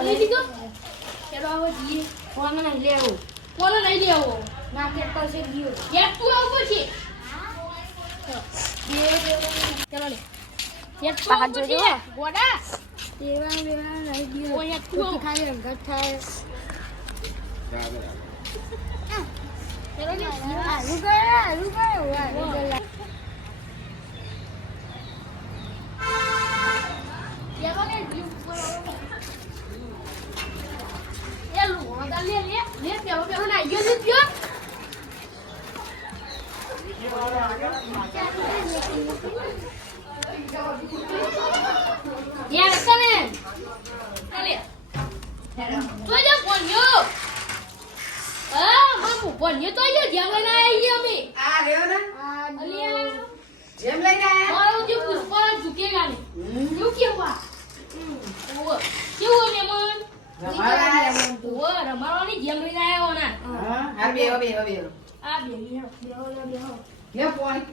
લઈ લીધો ચલો આવો જીએ ફોન નહીં લેવો ના કે પાસે ગયો યાર તું આવો છે ચલો લે યાર બહાર જોજો ગોડા તેવા નહીં ગયો ઓ યાર તું ખાલી રંગત થાય ચલો ને રૂકો જેમ લઈને આયા મારો જે પુષ્પા ઝુકેગા ને શું કેવા કેવું મેમન રમાડવાની જેમ લઈને આવ્યો ને હા બેહો આ બે કે પોણી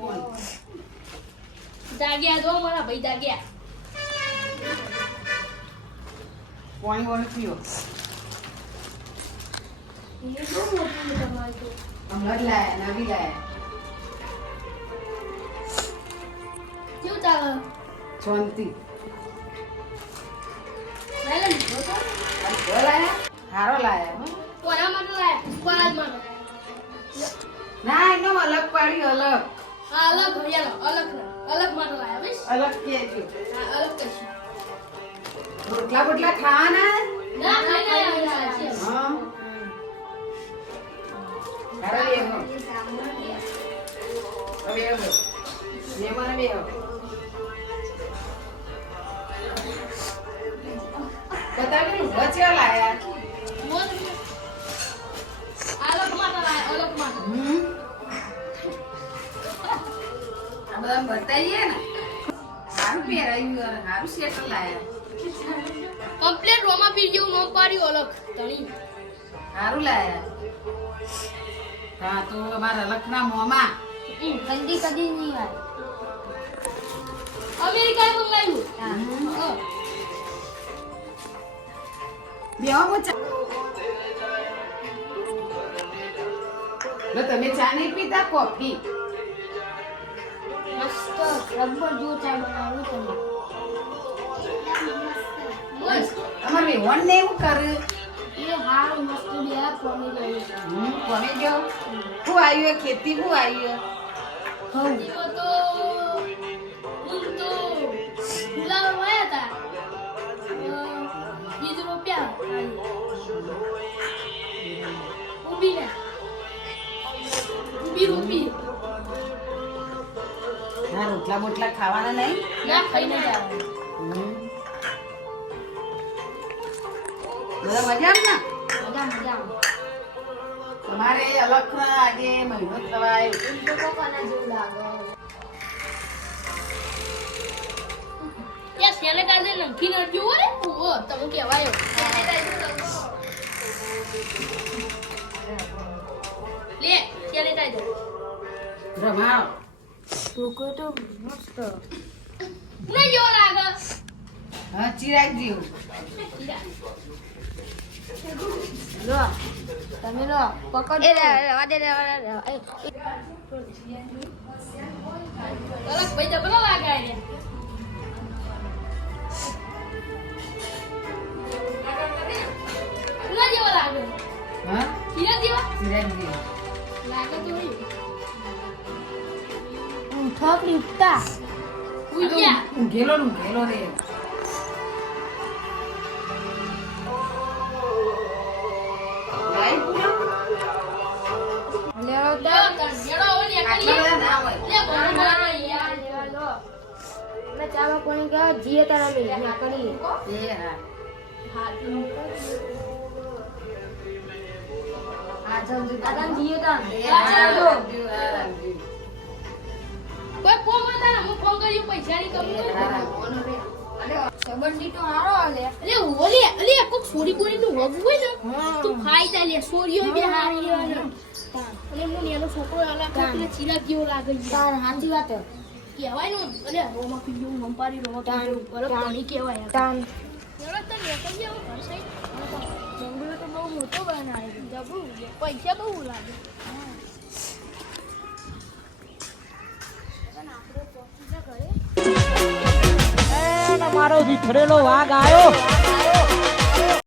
જાગ્યા દો મારા ભાઈ જાગ્યા પોણી પીઓ એ શું મોટું તમારે તો હમણાં જ લાયા નવી લાયા કેવું ચાલે શાંતિ લાલે લીધો તો લાયા હારો લાયા હો કોના માટે લાયા પુષ્પા માટે ના એનો અલગ પાડી અલગ હા અલગ ભૈયા અલગ માટે લાયા બસ અલગ કેજો હા અલગ કશી રોટલા ખાવાના ના ખાઈ લાયા હા હારો લેવો હવે મેમન બેહો બતાવી વચ્ચે લાયા અલગ માટે લાયા અલગ માટે આ બધા બતાવીએ ને સારું પહેરાયું સારું સેટ લાયા કમ્પ્લીટ રોમા પીર જેવું નો પાડ્યું અલગ તણી સારું લાયા હા તો અમારા લખના મોમાં કદી નહીં આવે અમેરિકા મંગાવ્યું બેહો મોચા લો તમે ચા નહીં પીતા કોફી મસ્ત રબર જો ચા બનાવ્યું તમે મસ્ત અમારે વેવણ ને એવું કરે એ હારું મસ્ત બે કોમી રહ્યું કોને જો હું આવ્યું ખેતી હું આવ્યું તો હું તો ફુલાવર વાયા હતા બીજ રોપ્યા ઉભી રોપી ના રોટલા બોટલા ખાવાના નહીં ના ખાઈને જ આવે બધા મજા ને મજા તમારે અલગ આજે મહિનો થવાય યા સેનેટાઈઝર નમકી ન પીવો રે ઓ તમે કહેવાયો લે સેનેટાઈઝર રમાડો રોકો તો મસ્ત ના જો લાગે હા ચિરાગ જેવું લો તમે લો પકડ એ રેવા દે અલગ ભાઈ જબરો લાગે રે ના જેવો લાગે હા ચિરાગ જેવો ચિરાગ જેવું લાગે તો ઠોક લીપતા ઉયા ઊંઘેલો રે લાઈ પૂરો લેવો તો જેડો ઓલી આટલા બધા ના હોય લે બોલ યાર લો એટલે ચાલો કોણી કે જીએ તારા મે ના કરી એ હા આ જલ્દી દાદા જીએ તા એ હા રામજી. કોઈ ફોન કરતા હું ફોન કર્યો પૈસાની કમી સંબંધી તો હારો આલે અલે ઓલી અલે કોક સોરી બોરી નું વગુ હોય ને તું ખાઈ જા લે સોરીઓ બે હારી અને હું નેનો છોકરો આલા ખાતે ચિરાગ જેવો લાગે છે તાર હાંજી વાત કહેવાય નું અલે રોમા પીયું હંપારી રોમા તાન પર પાણી કહેવાય તાન ચલો તો ને કઈ આવો ઘર સહી બંગલો તો બહુ મોટો બનાવ્યો જબરું પૈસા બહુ લાગે આપણે પહોંચી જા ઘરે મારો વિખરેલો વાઘ આવ્યો